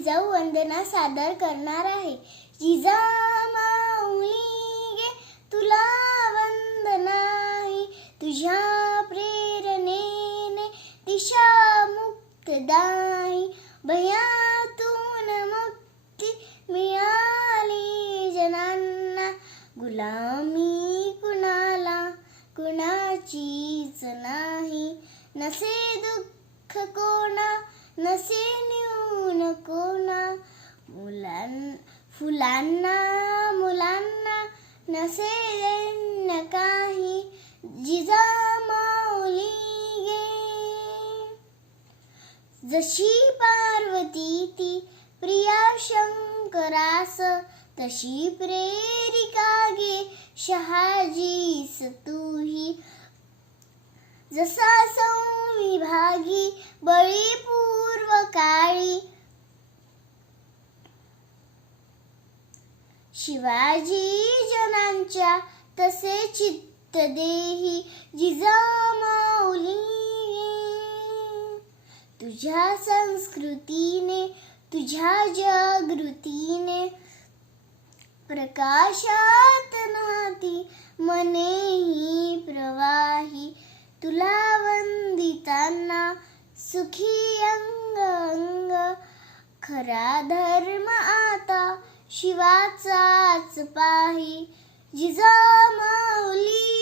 जिजाऊ वंदना सादर करणार आहे. जिजा माऊली गे तुला वंदना आहे. तुझ्या प्रेरणेने दिशा मुक्तदायी भयातून मुक्ती मिळाली जनांना. गुलामी कुणाला कुणाचीच नाही. नसे दुःख कोणा नसे नको ना मुलां फुलांना मुलांना नसे काही. जिजा माऊली गे जशी पार्वती ती प्रिया शंकरास तशी प्रेरिका गे शहाजीस तूही. जसा संविभागी बळीपूर्व काळी शिवाजी जनांच्या तसे चित्त देही जिजामाऊली. तुझ्या संस्कृतीने तुझ्या जागृतीने प्रकाशात नाती मनेही प्रवाही तुला वंदितांना सुखी अंग अंग खरा धर्म शिवाचाच पाही जिजा माऊली